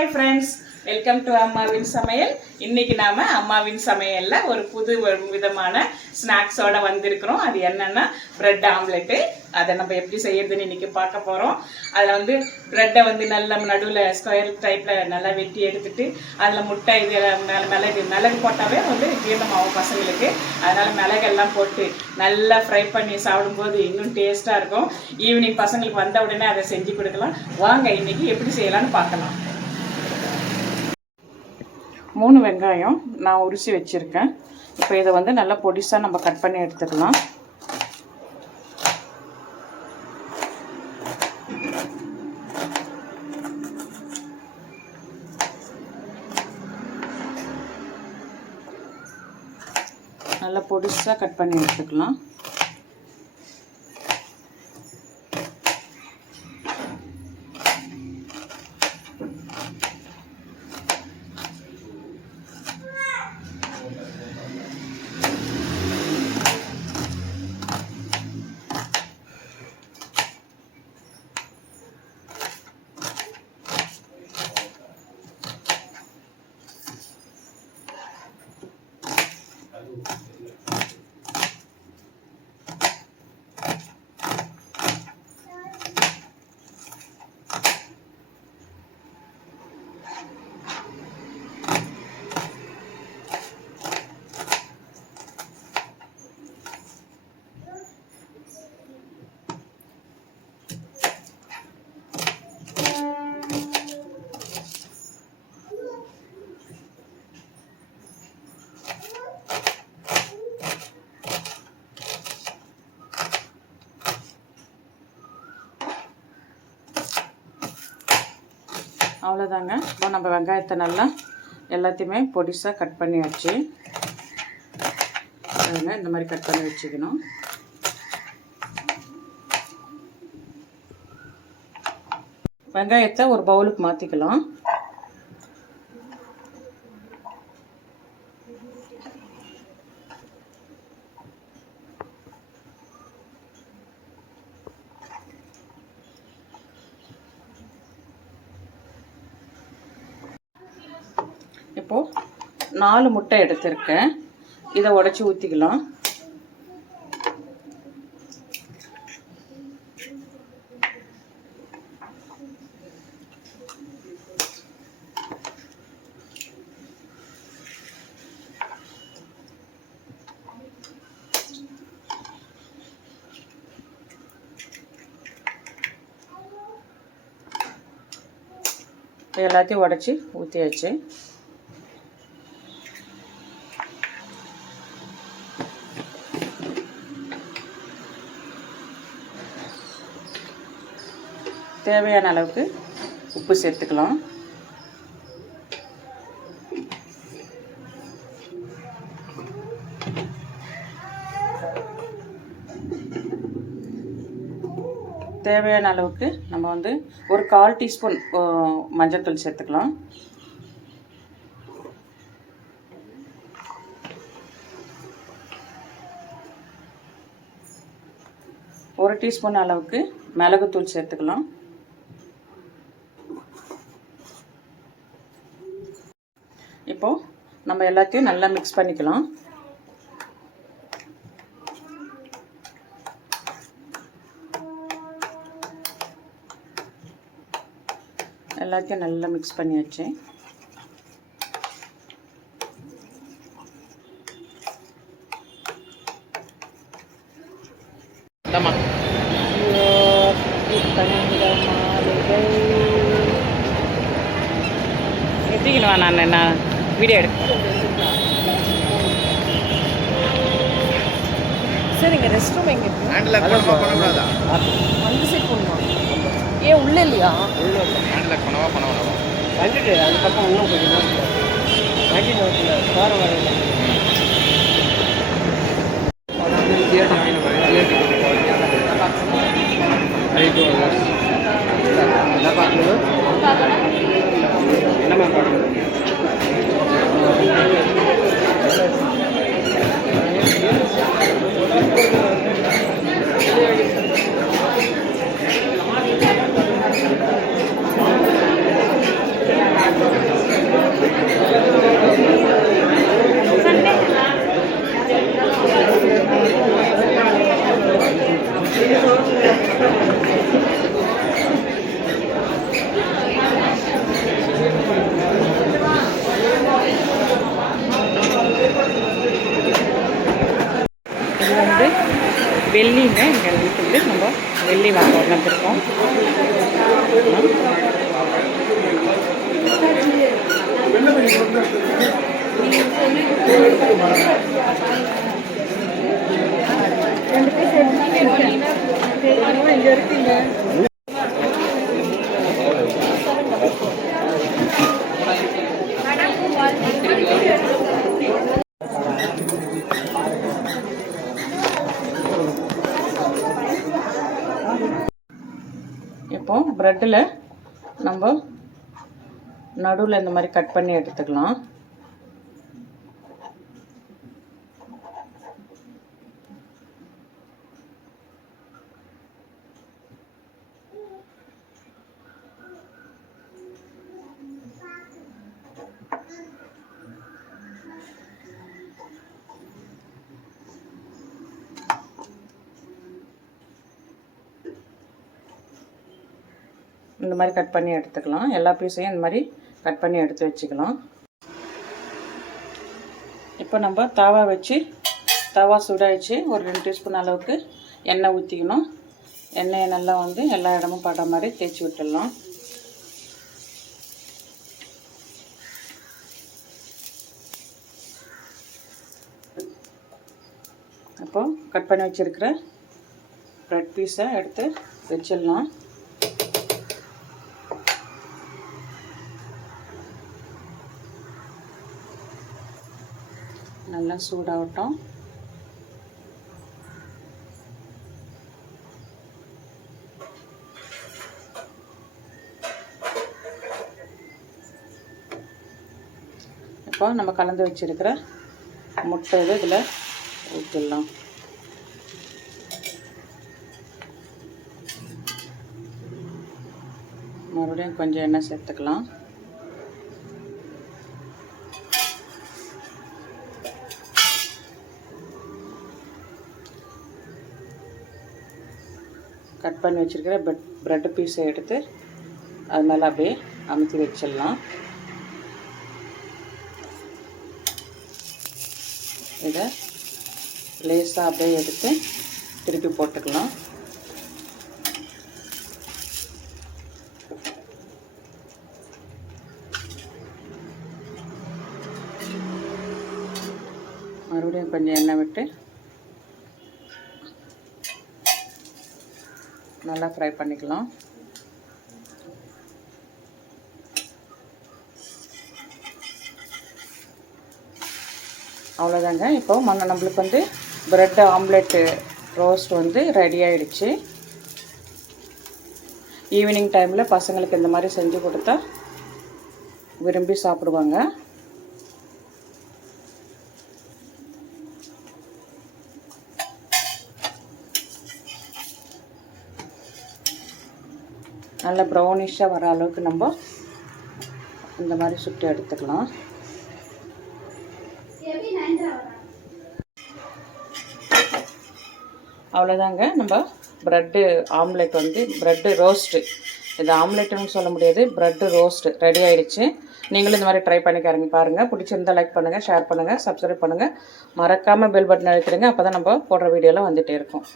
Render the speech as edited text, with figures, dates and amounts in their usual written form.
Hi friends, welcome to அம்மாவின் சமையல். இன்னைக்கு நாம அம்மாவின் சமையல்ல ஒரு புது விதமான ஸ்நாக்ஸோட வந்திருக்கிறோம். அது என்னன்னா பிரெட் ஆம்லெட்டு. அதை நம்ம எப்படி செய்யறதுன்னு இன்னைக்கு பார்க்க போறோம். அதில் வந்து பிரெட்டை வந்து நல்லா நடுவில் ஸ்கொயர் டைப்ல நல்லா வெட்டி எடுத்துட்டு அதில் முட்டை இது மிளகு போட்டாவே வந்து ஜீரணமாகும் பசங்களுக்கு. அதனால மிளகெல்லாம் போட்டு நல்லா ஃப்ரை பண்ணி சாப்பிடும்போது இன்னும் டேஸ்டா இருக்கும். ஈவினிங் பசங்களுக்கு வந்த உடனே அதை செஞ்சு கொடுக்கலாம். வாங்க இன்னைக்கு எப்படி செய்யலாம்னு பார்க்கலாம். 3 வெங்காயம் நான் உரிச்சு வச்சுருக்கேன். இப்போ இதை வந்து நல்லா பொடிசாக நம்ம கட் பண்ணி எடுத்துக்கலாம். நல்லா பொடிசாக கட் பண்ணி எடுத்துக்கலாம். அவ்வளோதாங்க. இப்போ நம்ம வெங்காயத்தை நல்லா எல்லாத்தையுமே பொடிசாக கட் பண்ணி வச்சு இந்த மாதிரி கட் பண்ணி வச்சுக்கணும். வெங்காயத்தை ஒரு பவுலுக்கு மாற்றிக்கலாம். இப்போது 4 முட்டை எடுத்திருக்கேன். இதை உடைச்சி ஊற்றிக்கலாம். எல்லாத்தையும் உடைச்சி ஊற்றியாச்சு. தேவையான அளவுக்கு உப்பு சேர்த்துக்கலாம். தேவையான அளவுக்கு நம்ம வந்து ஒரு 1/4 டீஸ்பூன் மஞ்சள்தூள் சேர்த்துக்கலாம். ஒரு டீஸ்பூன் அளவுக்கு மிளகுத்தூள் சேர்த்துக்கலாம். இப்போ நம்ம எல்லாத்தையும் நல்லா மிக்ஸ் பண்ணிக்கலாம். எல்லாத்தையும் நல்லா மிக்ஸ் பண்ணியாச்சு. எத்திக்கணுவா நான் வீடியோ எடுக்கிறேன். சரிங்க. ரெஸ்ட் ரூம் எங்கே இருக்கு? அந்த சைட் போகணுமா? ஏன் உள்ளே இல்லையா? வந்துட்டு அதுக்கப்புறம் இன்னும் கொஞ்சம் காரம் வரையில என்னமா பார்க்கணும்? குட்டி வாங்க வந்திருக்கோம். இப்போ ப்ரெட்டில் நம்ம நடுவில் இந்த மாதிரி கட் பண்ணி எடுத்துக்கலாம். இந்த மாதிரி கட் பண்ணி எடுத்துக்கலாம். எல்லா பீஸையும் இந்த மாதிரி கட் பண்ணி எடுத்து வச்சுக்கலாம். இப்போ நம்ம தவா வச்சு, தவா சூடாயிடுச்சு. ஒரு 2 டீஸ்பூன் அளவுக்கு எண்ணெய் ஊற்றிக்கணும். எண்ணெயை நல்லா வந்து எல்லா இடமும் படுற மாதிரி தேய்ச்சி விட்டுடலாம். இப்போ கட் பண்ணி வச்சுருக்கிற ப்ரெட் பீஸை எடுத்து வச்சிடலாம். நல்லா சூடாகட்டும். இப்போ நம்ம கலந்து வச்சிருக்கிற முட்டை இதில் ஊற்றிடலாம். மறுபடியும் கொஞ்சம் எண்ணெய் சேர்த்துக்கலாம். கட் பண்ணி வச்சுருக்கிற ப்ரெட் பீஸை எடுத்து அது மேலே அப்படியே அமுத்தி வச்சிடலாம். இதை லேசாக அப்படியே எடுத்து திருப்பி போட்டுக்கலாம். மறுபடியும் கொஞ்சம் எண்ணெய் விட்டு நல்லா ஃப்ரை பண்ணிக்கலாம். அவ்வளோதாங்க. இப்போ நம்மளுக்கு வந்து ப்ரெட் ஆம்லெட்டு ரோஸ்ட் வந்து ரெடி ஆகிடுச்சு. ஈவினிங் டைமில் பசங்களுக்கு இந்த மாதிரி செஞ்சு கொடுத்தா விரும்பி சாப்பிடுவாங்க. நல்லா ப்ரௌனிஷாக வர அளவுக்கு நம்ம இந்த மாதிரி சுட்டு எடுத்துக்கலாம். அவ்வளோதாங்க. நம்ம ப்ரெட்டு ஆம்லெட் வந்து ப்ரெட்டு ரோஸ்ட்டு, இது ஆம்லெட்டுன்னு சொல்ல முடியாது, ப்ரெட்டு ரோஸ்ட்டு ரெடி ஆகிடுச்சு. நீங்களும் இந்த மாதிரி ட்ரை பண்ணிக்காருங்க பாருங்கள். பிடிச்சிருந்தால் லைக் பண்ணுங்கள், ஷேர் பண்ணுங்கள், சப்ஸ்கிரைப் பண்ணுங்கள். மறக்காமல் பெல் பட்டன் அழுத்திடுங்க. அப்போ தான் நம்ம போடுற வீடியோலாம் வந்துகிட்டே இருக்கும்.